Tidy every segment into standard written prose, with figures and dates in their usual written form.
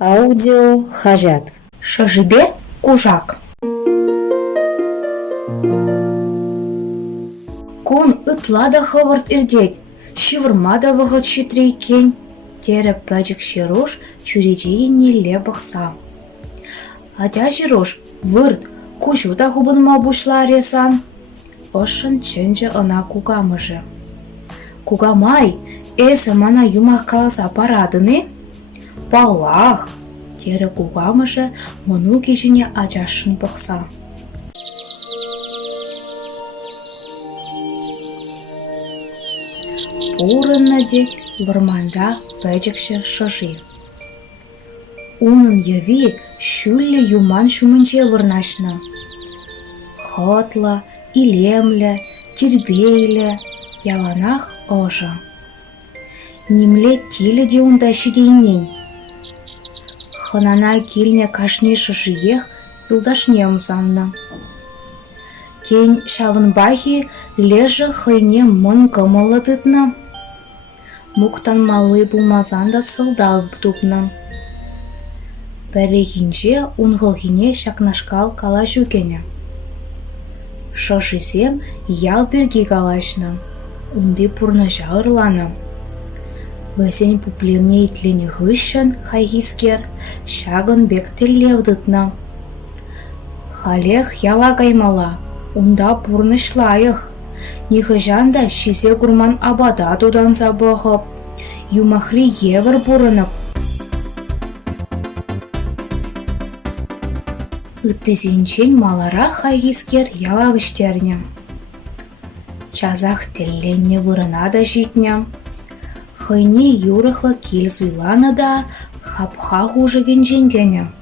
Аудио хажат. Шажибе кужак. Кун ытлада хаварт ирдет, шивырмада вағыт шитрейкен, тері пәжік широш чурежейіне лебақса. Адя широш, вырт, кужуда хубынма бушла аресан. Ошын ченже ына кугамыжы. Кугамай, эсі мана юмақ қаласа парадыны? Паллах, тері кугамыжы мұну кешіне ачашын бұқса. Урынна дет варманда пәжікші шыжи. Унын яви шүлі юман шумынче вырнашны. Хотла, илемлі, тирбейлі, яланах ожа. Немле тілі де унда шидеймен. Ханана килне кашни шыжиех юлдашнем санна. Тень шавынбахи лежі хайне мын кымылыдытна. Муктан малы булмазанда сылдал бдупна. Пәрегінже унғылгіне шакнашкал кала жүгене. Шыжисем ял берге калашна. Унды пурна жауырлана. Весен пуплевне итлені ғышын хайгискер, шагын бектел левдытна. Халех яла каймала, унда пурнышлайық. Нихыжанда шизе гурман абада тудан забығып, юмахри евір бұрынып. Үттізінчен малара хайгискер яла віштерне. Чазақ телленне вырына да житне. Хайне юрықлы кел зуйланы да хапха хужыген женгене.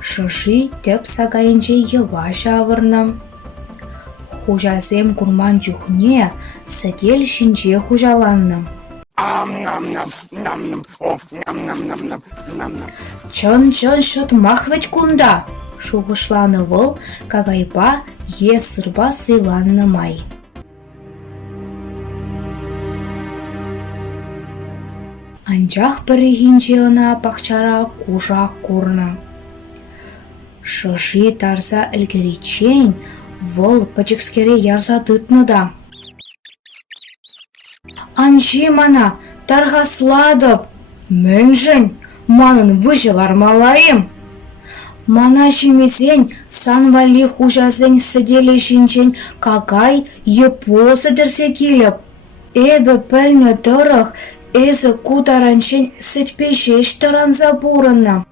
Шыжи теп сагайынже ева жавырны. Хужазем гурман жүхне сәдел шинже хужаланны. Чын-чын шытмақ вет кунда, шуғышланы выл, кагайба е сырба сыйланны май. Анчах бірігінже ына пақчара кужак курны. Шыжи тарса ілгіречен, выл пачекскере ярса дытны да. Анжи мана тарғасладып, мөнжін, манын выжылар малайым. Мана жемезен санвали хужазен сәделі жінчен кагай епосы дірсе келіп. Эбі пәлні дырық, Эзі кутаранчен сетпешеш таран забурынна.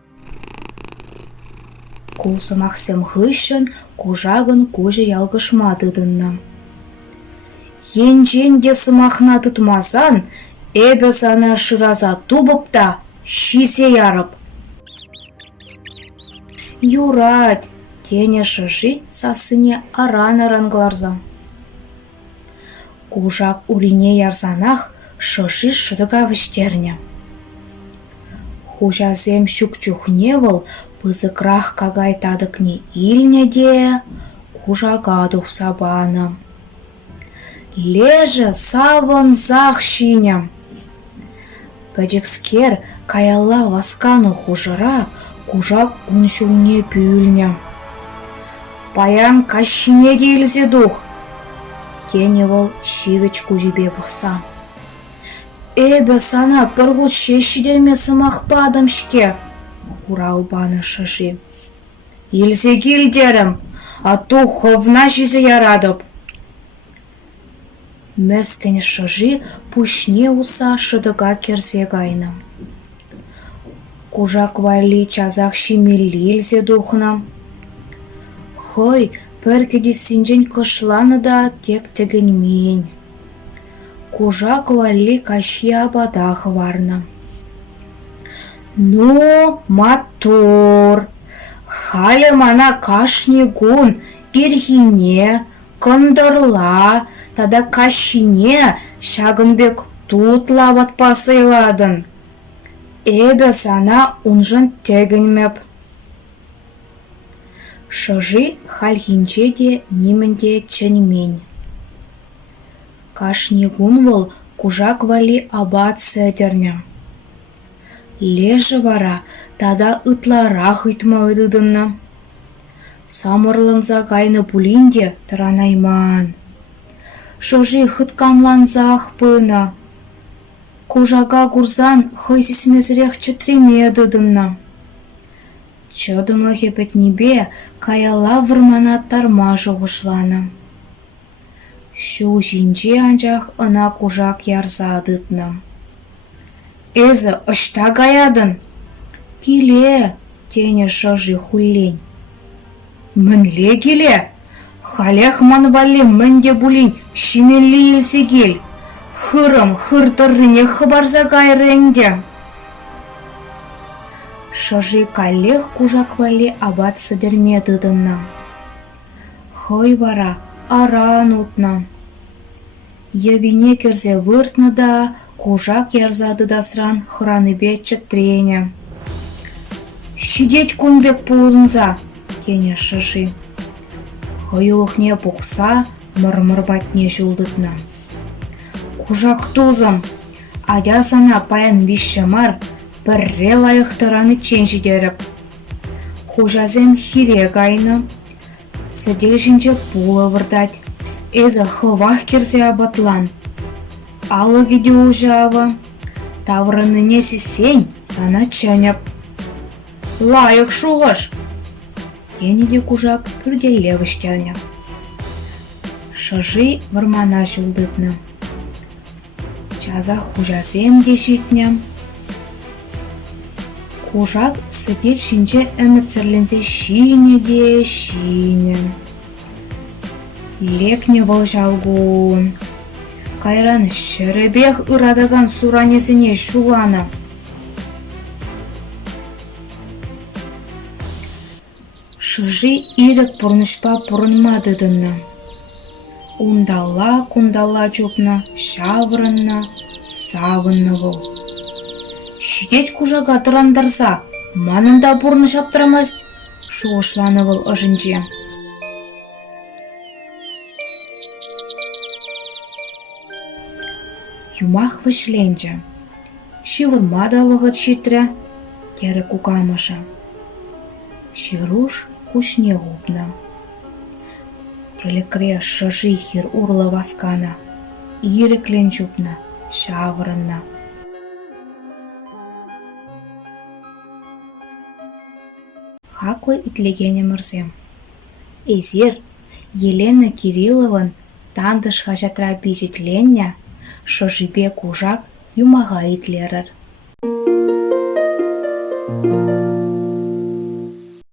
Кулсымақсем ғышын, кужагын кужы ялгышмадыдынна. Енжен де сымақна тұтмазан, эбі сана шыраза тубыпта, шисе ярып. Юрать, тене шыжи сасыне аран-аран гларза. Кужак урине ярзанах, шыжи шыдыға віштерне. Хужазем шүк-чухневыл, пызықрақ кагай тадықне илне де, кужага дұқса баны. Лежі савын зақ шине. Пәжекскер каялла васканы хужыра, кужак уншуне пүлне. Паян кашине келзе дух. Теневыл шивеч кужебе бұқса. Эбі сана пырғыт шешідерме сымақпа адамшке, урау баны шыжи. Елзе келдерім, ату ховна жизе ярадып. Мәскін шыжи пушне уса шыдыға керзе гайны. Кужак вали чазақ шимелі елзе духна. Хой, пәркеде синжен кышланы да тек тегінмен. Кужак вали каши абадах варна. Ну, матур. Халі мана кашни гун ирхине, кындырла, тада кашине шагынбек тутла батпасыйладын. Эбе сана унжын тегінмеп. Шыжи хальхинче де нимінде чынмен. Кашни гун выл кужак вали абат сәдерне. Леже вара, тада ытларах ыйтма ыдыдынна. Самырланса кайны пулинде тыранайман. Шожи хытканланзах пына. Кужага курзан хыйсисмезрех чытремедыдынна. Чыдымлы хепетнебе каяла вырмана тарма жоғышлана. Шул жинче анчах ына кужак ярзадытна. Эзі ышта гаядын. Киле, тене шыжи хуллень. Мінле келе. Халех манвалли мінде булин шимелли елсе кел. Хырым хыртырыне хыбарза гайренде. Шыжи калех кужак валли абат сыдерме дыдынна. Хой вара аран утна. Евине керзе выртны да кужак ярзады дасран храныбе чытрене. Шидеть кунбек пулынза, тене шыжи. Хойылықне пухса мырмыр батне жулдытна. Кужак тузым, адя сана паян вишшамар бірре лайықтыраны ченжі деріп. Хужазем хире гайны, сыдел жинче пулы вырдать. Эзі хывах керзе абатлан. Алы гиде ужава, таврыныне сесень сана чәнеп. Лайық шуғыш! Тенеде кужак пүрделе віштелне. Шыжи вармана жулдытны. Чаза хужасем де житне. Кужак сыдел жинче әмітсірленсе шине де шине. Лекне волжалгун. Кайран шеребех ырадаган суранесіне жулана. Шыжи ирек пұрнышпа пұрынмадыдынна. Ундала кундала чупна, шаврынна, савынны вол. Шидет кужага тырандарса, манында пұрны шаптырамаст, шуышланы вол ыжынче. Юмах вышленче. Шивырмада вағыт шитре, кері кукамыша. Шируш кушне губна. Телекре шыжи хир урла васкана. Иреклен чупна, шаврынна. Хаклы итлегене мырзем. Эзир Елена Кириллован тандыш хажатра бижетлення, шыжибе кужак юмага итлерер.